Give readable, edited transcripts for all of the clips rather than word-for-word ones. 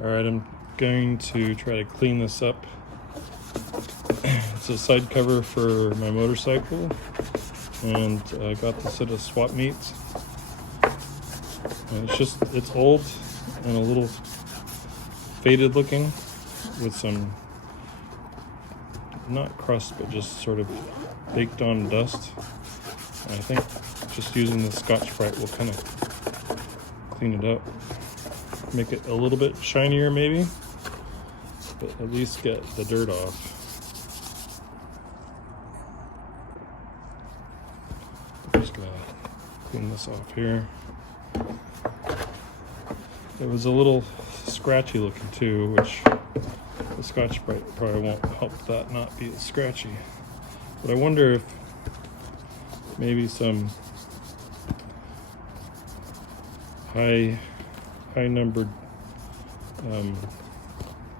Alright, I'm going to try to clean this up. It's a side cover for my motorcycle, and I got this at a swap meet. And it's old and a little faded looking with some, not crust, but just sort of baked on dust. And I think just using the Scotch-Brite will kind of clean it up. Make it a little bit shinier maybe, but at least get the dirt off. I'm just gonna clean this off here. It was a little scratchy looking too, which the Scotch-Brite probably won't help that not be as scratchy. But I wonder if maybe some high numbered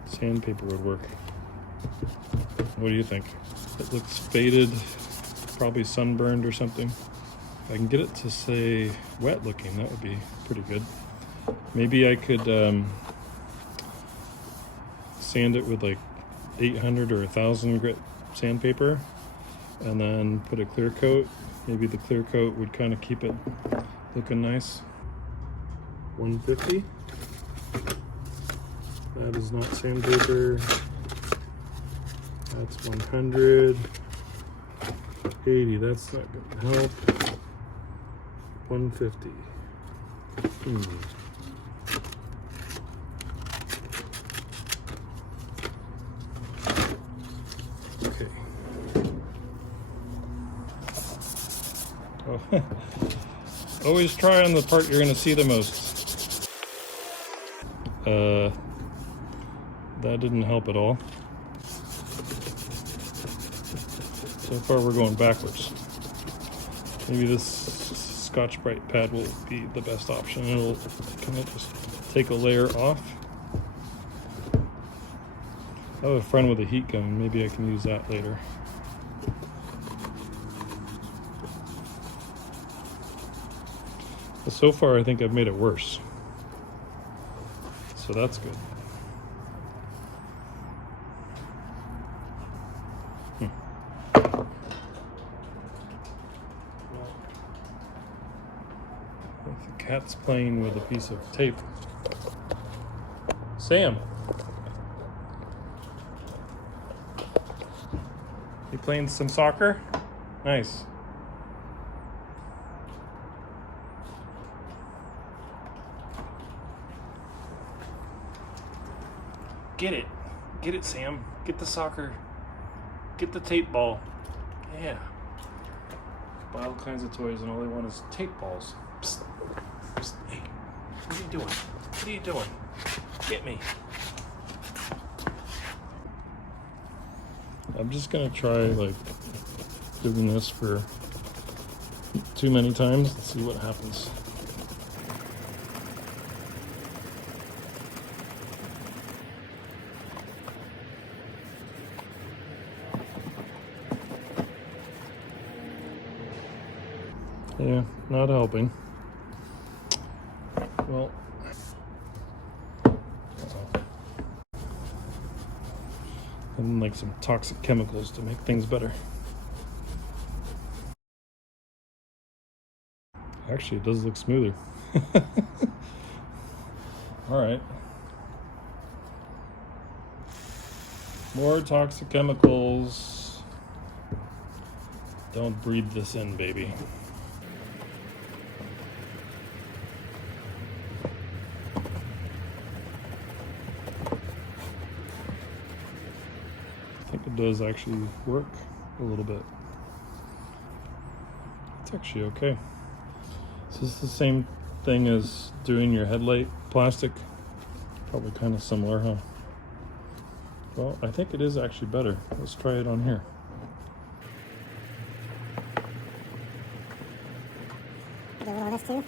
sandpaper would work. What do you think? It looks faded, probably sunburned or something. If I can get it to say wet looking, that would be pretty good. Maybe I could sand it with like 800 or 1000 grit sandpaper and then put a clear coat. Maybe the clear coat would kind of keep it looking nice. 150. That is not sandpaper. That's 100. 80. That's not going to help. 150. Okay. Oh, always try on the part you're going to see the most. That didn't help at all. So far we're going backwards. Maybe this Scotch-Brite pad will be the best option. It'll kind of just take a layer off. I have a friend with a heat gun. Maybe I can use that later. But so far I think I've made it worse. So that's good. The cat's playing with a piece of tape. Sam, you playing some soccer? Nice. Get it, Sam. Get the soccer. Get the tape ball. Yeah. Buy all kinds of toys and all they want is tape balls. Psst. Psst. Hey, what are you doing? What are you doing? Get me. I'm just gonna try like doing this for too many times and see what happens. Yeah, not helping. Well, and like some toxic chemicals to make things better. Actually, it does look smoother. All right. More toxic chemicals. Don't breathe this in, baby. I think it does actually work a little bit. It's actually okay. So this is the same thing as doing your headlight plastic. Probably kind of similar, huh? Well, I think it is actually better. Let's try it on here. Do a little of this too.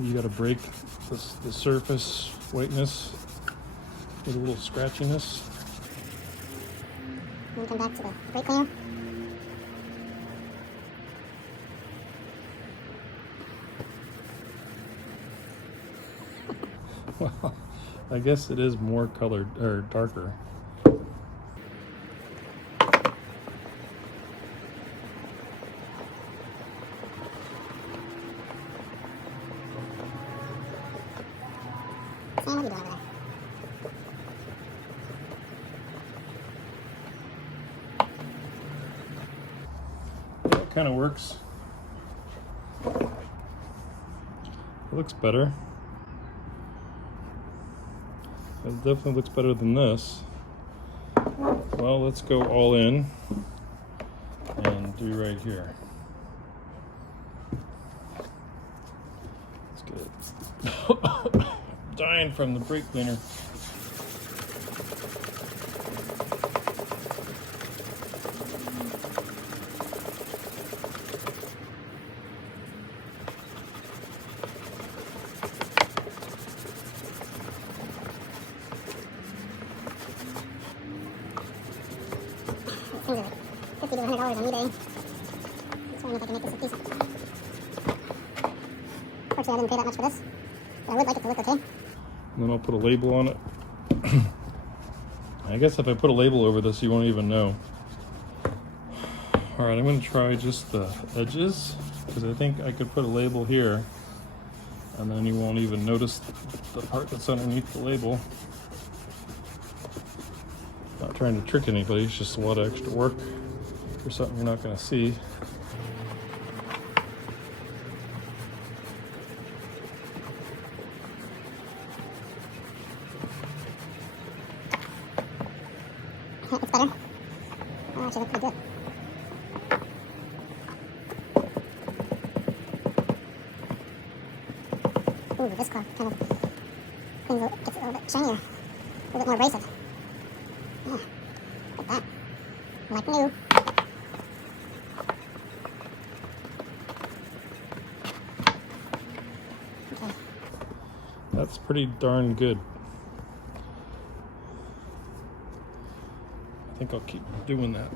You got to break the surface whiteness with a little scratchiness. And come back to the brake cleaner. Well, I guess it is more colored or darker. Sam, what are you doing over there? That kind of works. It looks better. It definitely looks better than this. Well, let's go all in and do right here. Let's get it. Dying from the brake cleaner. Things are like $50 to $100 on eBay. Just wondering if I can make this a piece. Fortunately, I didn't pay that much for this, but I would like it to look okay. And then I'll put a label on it. I guess if I put a label over this, you won't even know. All right, I'm going to try just the edges, because I think I could put a label here, and then you won't even notice the part that's underneath the label. Not trying to trick anybody, it's just a lot of extra work for something you're not going to see. It's better. Oh, actually, that's pretty good. Ooh, this car kind of gets a little bit shinier, a little bit more abrasive. Yeah, like that. Like new. Okay. That's pretty darn good. I think I'll keep doing that.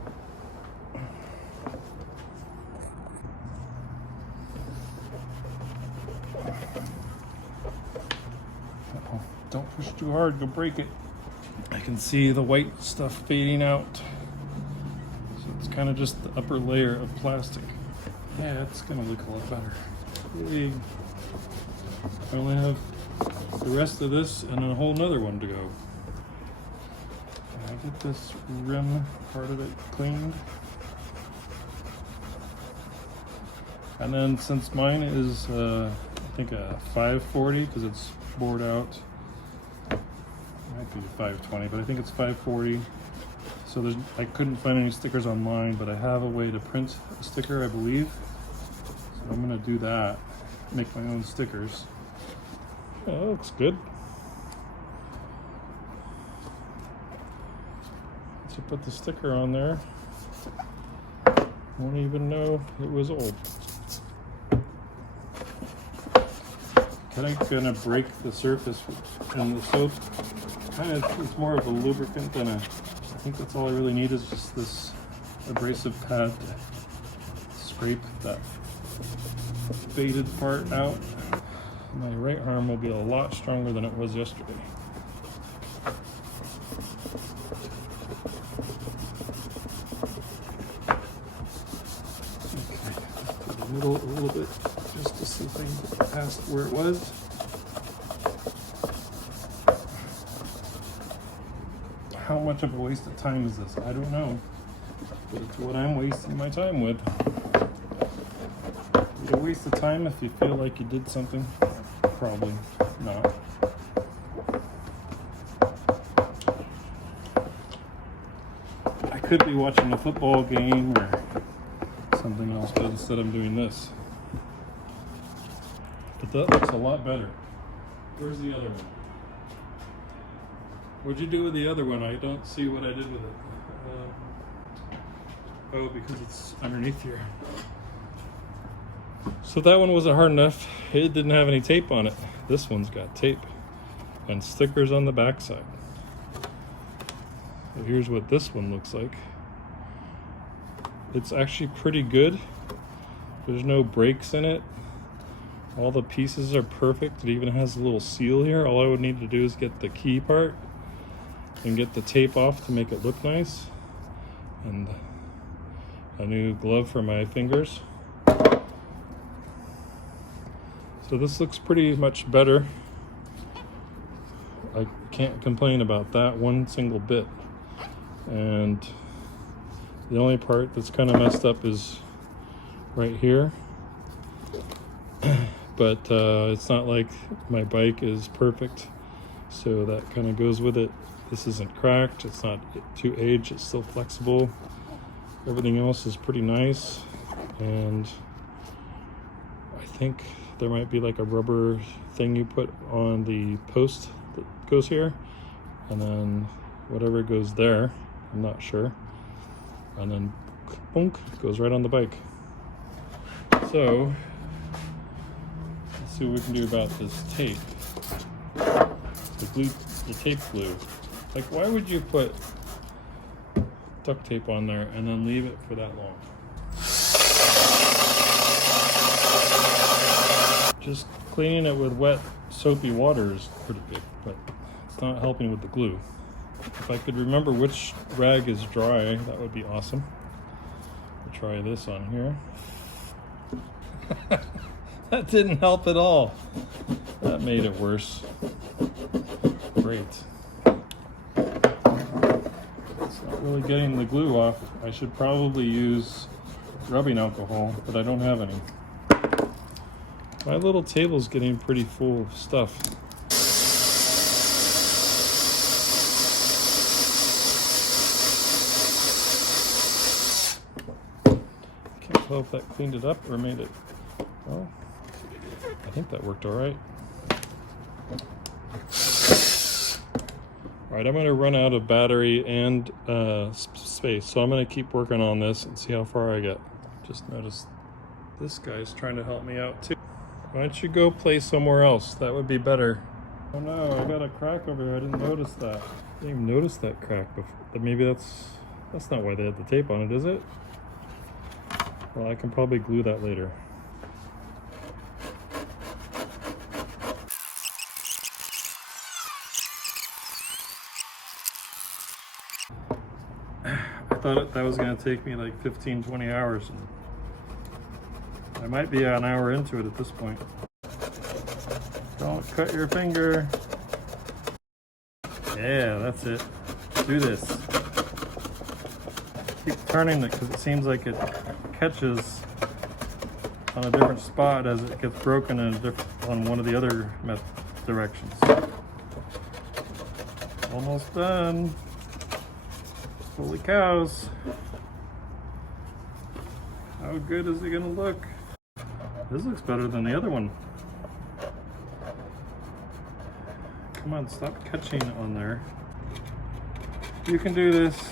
Uh-oh. Don't push too hard, you'll break it. I can see the white stuff fading out. So it's kind of just the upper layer of plastic. Yeah, it's gonna look a lot better. Yay. I only have the rest of this and a whole nother one to go. Can I get this rim part of it cleaned? And then since mine is I think a 540 because it's bored out, might be 520, but I think it's 540. So I couldn't find any stickers online, but I have a way to print a sticker, I believe. So I'm gonna do that, make my own stickers. Yeah, that looks good. Once you put the sticker on there, won't even know it was old. I'm gonna break the surface, and the soap kind of is more of a lubricant than I think that's all I really need is just this abrasive pad to scrape that faded part out. My right arm will be a lot stronger than it was yesterday. Okay, the middle a little bit just to see if I can get past where it was. How much of a waste of time is this? I don't know, but it's what I'm wasting my time with. Is it a waste of time if you feel like you did something? Probably not. I could be watching a football game or something else, but instead I'm doing this. But that looks a lot better. Where's the other one? What'd you do with the other one? I don't see what I did with it. Oh, because it's underneath here. So that one wasn't hard enough. It didn't have any tape on it. This one's got tape and stickers on the backside. So here's what this one looks like. It's actually pretty good. There's no breaks in it All the pieces are perfect. It even has a little seal here. All I would need to do is get the key part and get the tape off to make it look nice. And a new glove for my fingers. So this looks pretty much better. I can't complain about that one single bit. And the only part that's kind of messed up is right here. But it's not like my bike is perfect, so that kind of goes with it. This isn't cracked, it's not too aged, it's still flexible. Everything else is pretty nice, and I think there might be like a rubber thing you put on the post that goes here, and then whatever goes there, I'm not sure, and then boom, goes right on the bike. So let's see what we can do about this tape. The tape glue. Like, why would you put duct tape on there and then leave it for that long? Just cleaning it with wet, soapy water is pretty good, but it's not helping with the glue. If I could remember which rag is dry, that would be awesome. I'll try this on here. That didn't help at all. That made it worse. Great. It's not really getting the glue off. I should probably use rubbing alcohol, but I don't have any. My little table's getting pretty full of stuff. Can't tell if that cleaned it up or made it. Well, I think that worked all right. All right, I'm going to run out of battery and space, so I'm going to keep working on this and see how far I get. Just noticed this guy's trying to help me out too. Why don't you go play somewhere else? That would be better. Oh no, I got a crack over here. I didn't notice that. I didn't even notice that crack before. But maybe that's not why they had the tape on it, is it? Well, I can probably glue that later. I thought that was going to take me like 15-20 hours. I might be an hour into it at this point. Don't cut your finger. Yeah, that's it. Do this. Keep turning it because it seems like it catches on a different spot as it gets broken in on one of the other directions. Almost done. Holy cows. How good is it gonna look? This looks better than the other one. Come on, stop catching on there. You can do this.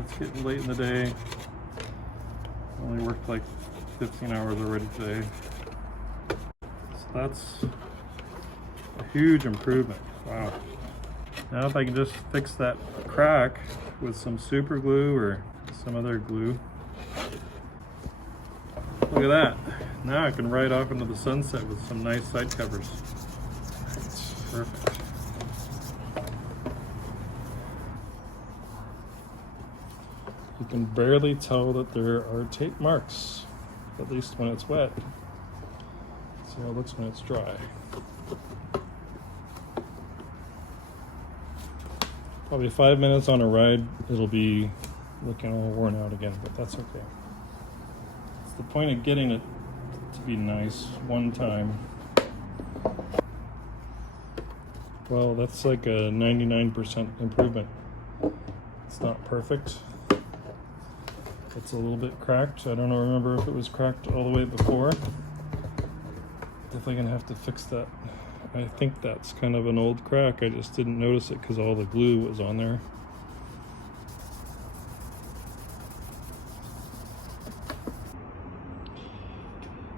It's getting late in the day. Only worked like 15 hours already today. So that's a huge improvement. Wow. Now if I can just fix that crack with some super glue or some other glue. Look at that. Now I can ride off into the sunset with some nice side covers. Perfect. You can barely tell that there are tape marks, at least when it's wet. See how it looks when it's dry. Probably 5 minutes on a ride, it'll be looking all worn out again, but that's okay. It's the point of getting it to be nice one time. Well, that's like a 99% improvement. It's not perfect. It's a little bit cracked. I don't remember if it was cracked all the way before. Definitely gonna have to fix that. I think that's kind of an old crack. I just didn't notice it because all the glue was on there.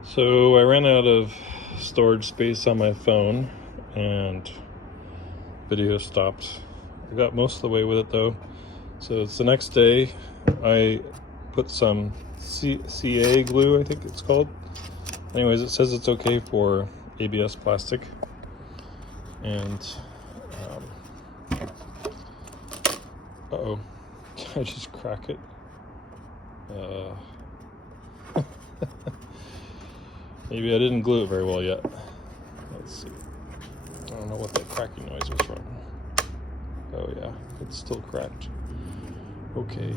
So I ran out of storage space on my phone and video stopped. I got most of the way with it though. So it's the next day. I put some CA glue, I think it's called, Anyways, it says it's okay for ABS plastic, and uh-oh, I just crack it. Maybe I didn't glue it very well yet. Let's see. I don't know what that cracking noise was from. Oh yeah, it's still cracked. Okay.